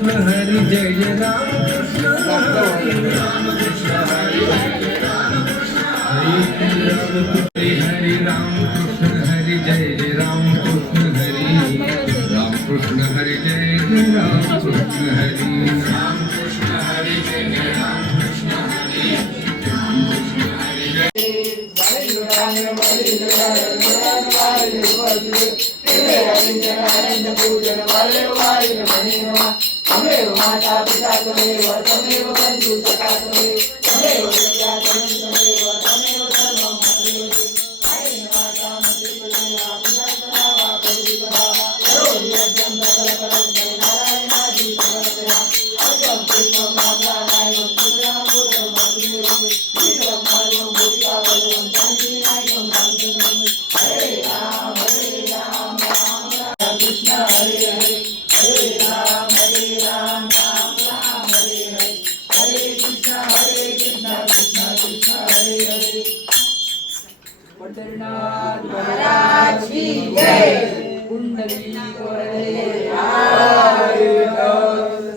कृष्ण हरी जय जय राम कृष्ण हरी राम कृष्ण हरी जय राम हरी राम कृष्ण हरी जय जय राम कृष्ण हरी राम कृष्ण हरी जय जय राम कृष्ण हरी राम कृष्ण हरी जय जय राम कृष्ण हरी राम कृष्ण हरी तमेव माता पिता तमेव तमेव बंधु सखा तमेव तमेव विद्या तमेव तमेव सर्वं मत्रेति आयेन माता मत्रिकुलेना पितामहा पवित्रः करोति यज्ञं सकलकलं नारायणादि समर्पयामि अजं पुष्पं नारायणं पूजां पूजं मत्रेति नीलं माल्यं भूतिकावलं शान्तिनायकं शान्तनम् हरे राम राम राम कृष्ण हरे हरे हरे राम राम राम हरे हरे हरे कृष्ण कृष्ण कृष्ण हरे हरे। पंढरीनाथ महाराज की जय। कुंडली वरदे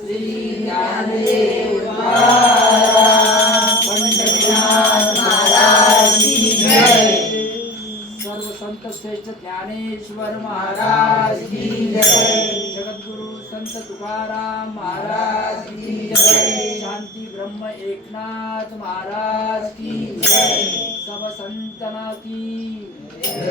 श्री ज्ञानदेव महाराज पंढरीनाथ महाराज की जय। सर्व संत श्रेष्ठ ज्ञानेश्वर महाराज की जय। जगद्गुरु संत तुकाराम महाराज की जय। शांति ब्रह्म एकनाथ महाराज की जय। सब संतना की जय।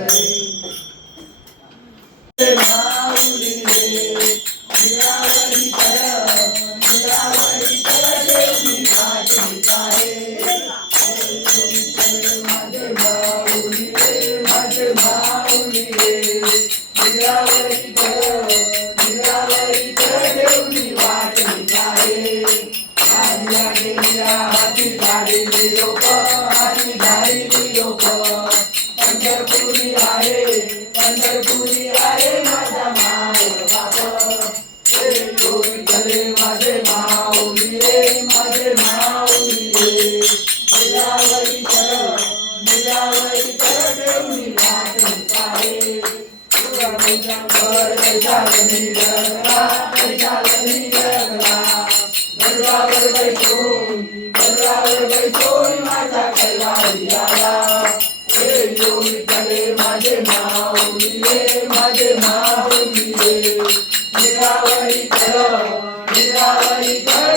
पंढरपुरी आहे माझा माय बाप विठ्ठले माझे माऊली रे माझे माऊली रे निरावरी कर देऊनी वाट निघाले गरुडावर बैठून माझा कैलासी आला विठ्ठले माझे माऊली रे माझे माऊली रे निरावरी कर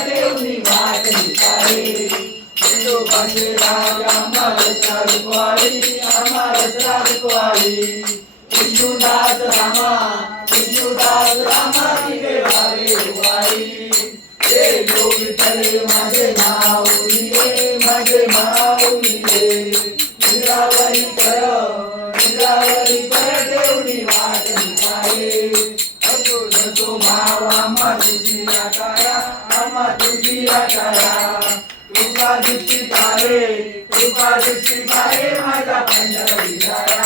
देऊनी वाट निघाले विठोबाचे राज आम्हालाच राजकुवारी विष्णुदास रामा तिथे वारे वारी विठ्ठले माझे माऊली रे माझे माऊली रे निरावरी कर देऊनी वाट निघाले असो भाव आम्हा तुझी आकारा कृपा दृष्टी पाहे माझा पंढरी झाला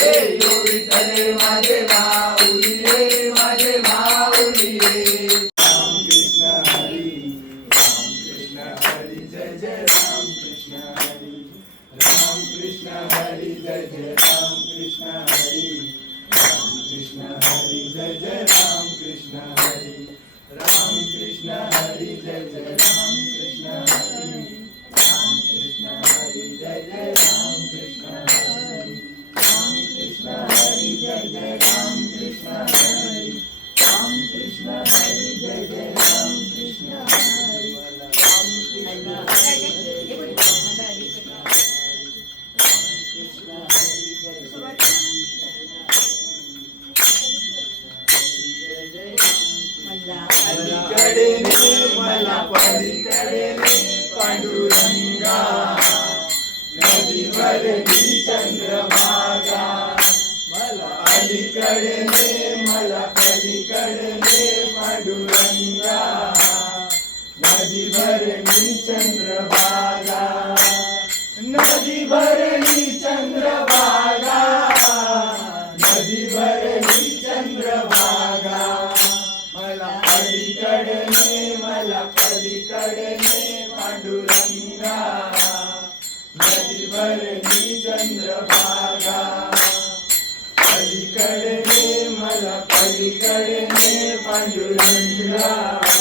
विठ्ठले माझे माऊली रे माझे माऊली रे राम कृष्ण हरी जय जय राम कृष्ण हरी जय जय राम कृष्ण हरी जय जय राम कृष्ण हरी जय जय राम कृष्ण हरी जय जय राम कृष्ण हरी जय जय राम कृष्ण हरी जय जय राम कृष्ण हरी अलीकडे मला पलीकडे पांडुरंगा नदीवर चंद्रभागा मला अलीकडे मला पलीकडे पांडुरंगा नदीवर चंद्रभागा नदीवर चंद्रभागा मला पलीकडे पांडुरंगा नदीवर चंद्रभागा पलीकडे मला पलीकडे पांडुरंगा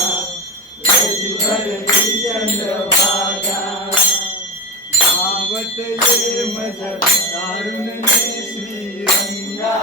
भरली चंद्रभागा धावत ये मज दारुण ये श्रीरंगा